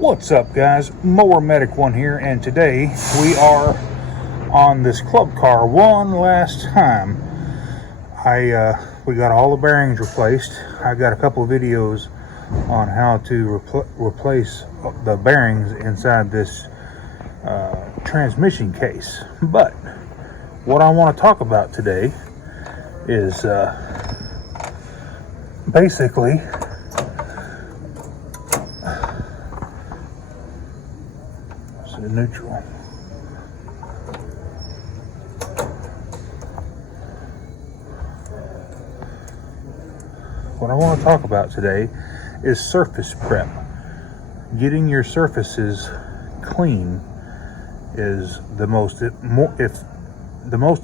What's up, guys? Mower Medic 1 here, and today we are on this club car one last time. We got all the bearings replaced. I got a couple of videos on how to replace the bearings inside this transmission case. But what I want to talk about today is basically neutral. What I want to talk about today is surface prep. Getting your surfaces clean is the most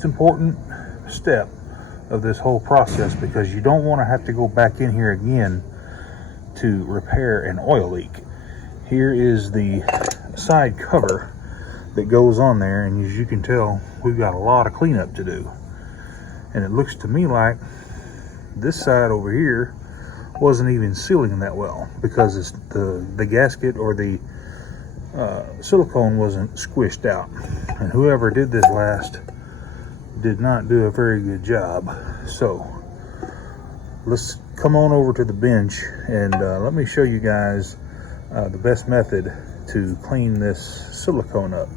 important step of this whole process, because you don't want to have to go back in here again to repair an oil leak. Here is the side cover that goes on there, and as you can tell, we've got a lot of cleanup to do. And it looks to me like this side over here wasn't even sealing that well, because it's the gasket or the silicone wasn't squished out, and whoever did this last did not do a very good job. So let's come on over to the bench and let me show you guys the best method to clean this silicone up.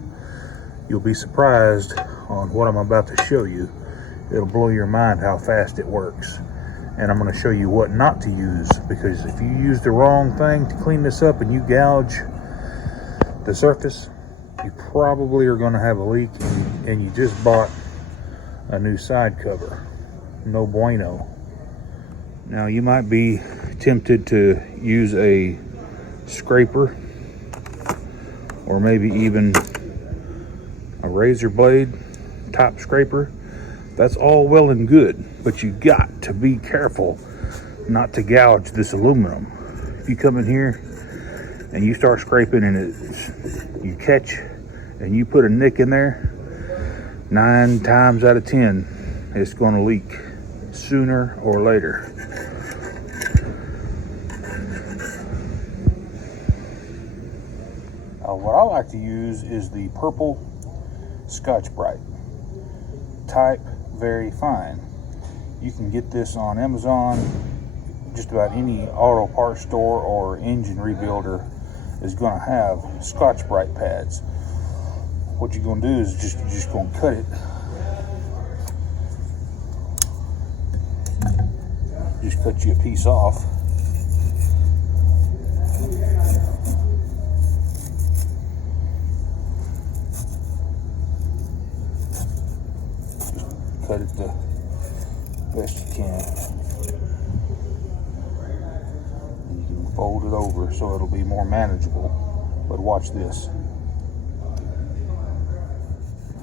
You'll be surprised on what I'm about to show you. It'll blow your mind how fast it works. And I'm going to show you what not to use, because if you use the wrong thing to clean this up and you gouge the surface, you probably are going to have a leak, and you just bought a new side cover. No bueno. Now you might be tempted to use a scraper, or maybe even a razor blade top scraper. That's all well and good, but you got to be careful not to gouge this aluminum. If you come in here and you start scraping and you catch and you put a nick in there, 9 times out of 10 it's going to leak sooner or later. What I like to use is the purple SCOTCH BRITE, type very fine. You can get this on Amazon. Just about any auto parts store or engine rebuilder is going to have SCOTCH BRITE pads. What you're going to do is you're just going to cut it. Just cut you a piece off. Cut it the best you can. And you can fold it over so it'll be more manageable. But watch this.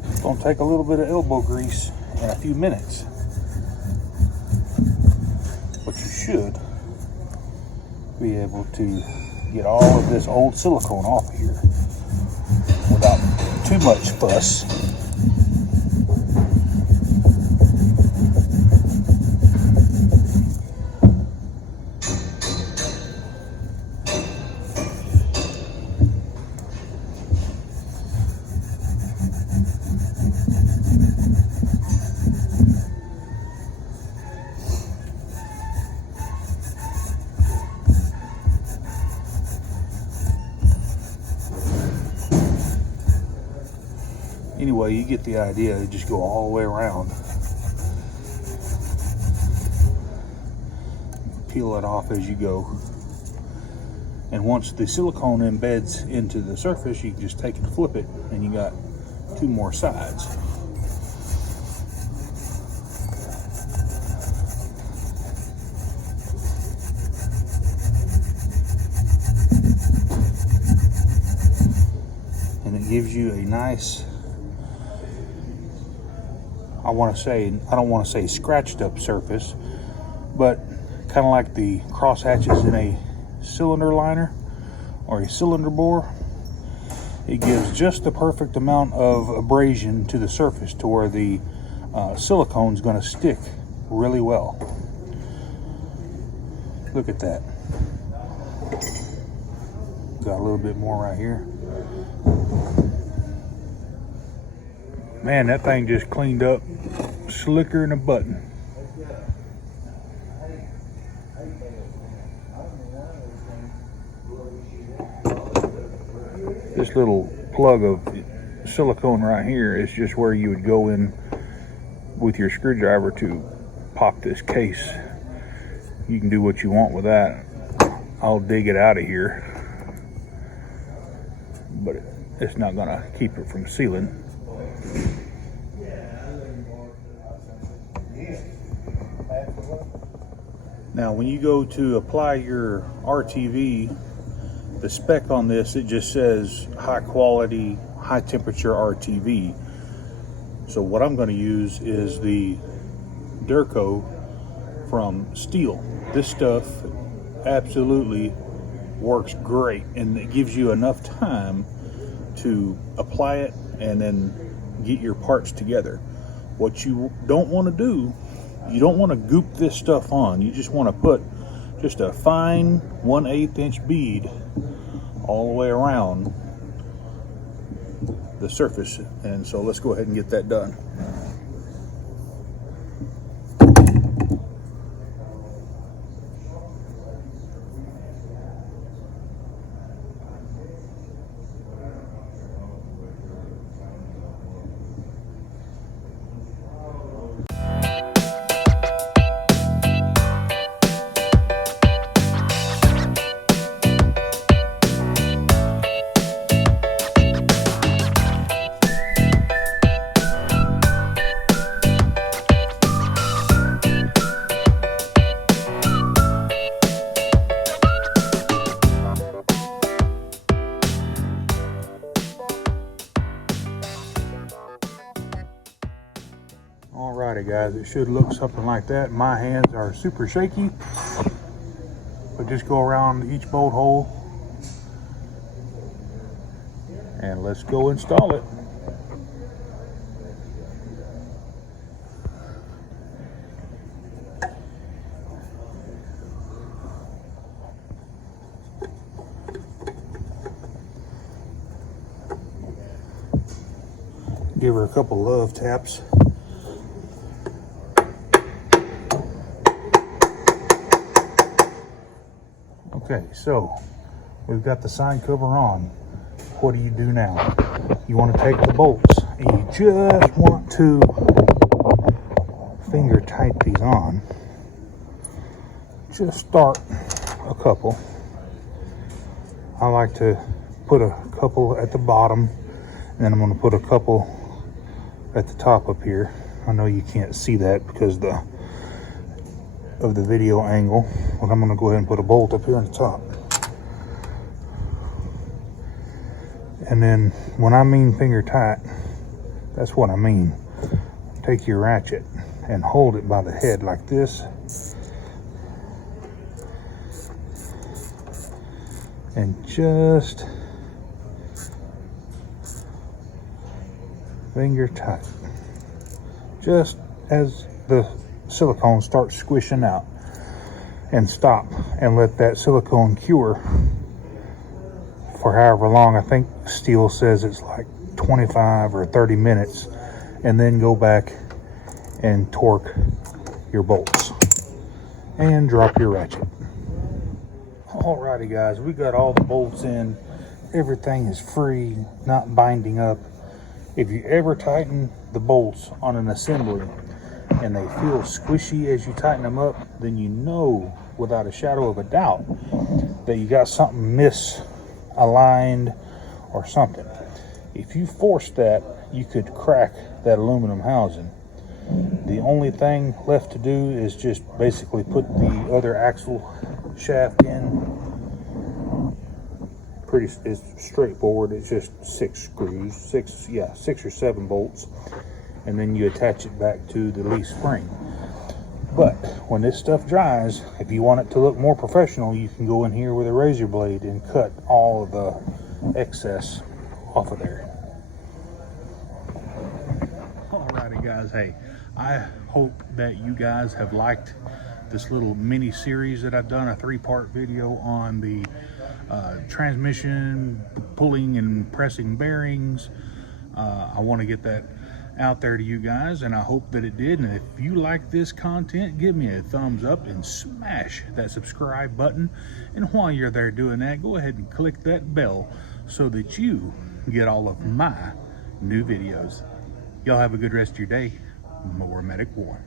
It's going to take a little bit of elbow grease and a few minutes. But you should be able to get all of this old silicone off here without too much fuss. Anyway, you get the idea. You just go all the way around. Peel it off as you go. And once the silicone embeds into the surface, you can just take it and flip it, and you got 2 more sides. And it gives you a nice, I don't want to say scratched up surface, but kind of like the cross hatches in a cylinder liner or a cylinder bore. It gives just the perfect amount of abrasion to the surface to where the silicone is going to stick really well. Look at that. Got a little bit more right here. Man, that thing just cleaned up slicker than a button. This little plug of silicone right here is just where you would go in with your screwdriver to pop this case. You can do what you want with that. I'll dig it out of here, but it's not gonna keep it from sealing. Now when you go to apply your RTV, the spec on this, it just says high quality, high temperature RTV. So what I'm going to use is the Durco from Steel. This stuff absolutely works great, and it gives you enough time to apply it and then get your parts together. What you don't want to do, you don't want to goop this stuff on. You just want to put just a fine 1/8 inch bead all the way around the surface. And so let's go ahead and get that done. Alrighty guys, it should look something like that. My hands are super shaky, but just go around each bolt hole and let's go install it. Give her a couple love taps. Okay, so we've got the side cover on. What do you do now? You want to take the bolts and you just want to finger tight these on. Just start a couple. I like to put a couple at the bottom, and then I'm going to put a couple at the top up here. I know you can't see that because of the video angle, but I'm going to go ahead and put a bolt up here on the top. And then when I mean finger tight, that's what I mean. Take your ratchet and hold it by the head like this, and just finger tight, just as the silicone starts squishing out, and stop and let that silicone cure for however long. I think Steel says it's like 25 or 30 minutes, and then go back and torque your bolts and drop your ratchet. Alrighty guys, we got all the bolts in. Everything is free, not binding up. If you ever tighten the bolts on an assembly and they feel squishy as you tighten them up, then you know without a shadow of a doubt that you got something misaligned or something. If you force that, you could crack that aluminum housing. The only thing left to do is just basically put the other axle shaft in. It's straightforward. It's just 6 screws, 6 or 7 bolts, and then you attach it back to the leaf spring. But when this stuff dries, if you want it to look more professional, you can go in here with a razor blade and cut all of the excess off of there. Alrighty guys, hey, I hope that you guys have liked this little mini series that I've done, a 3-part video on the transmission, pulling and pressing bearings. I want to get that out there to you guys, and I hope that it did. And if you like this content, give me a thumbs up and smash that subscribe button. And while you're there doing that, go ahead and click that bell so that you get all of my new videos. Y'all have a good rest of your day. Mower Medic War.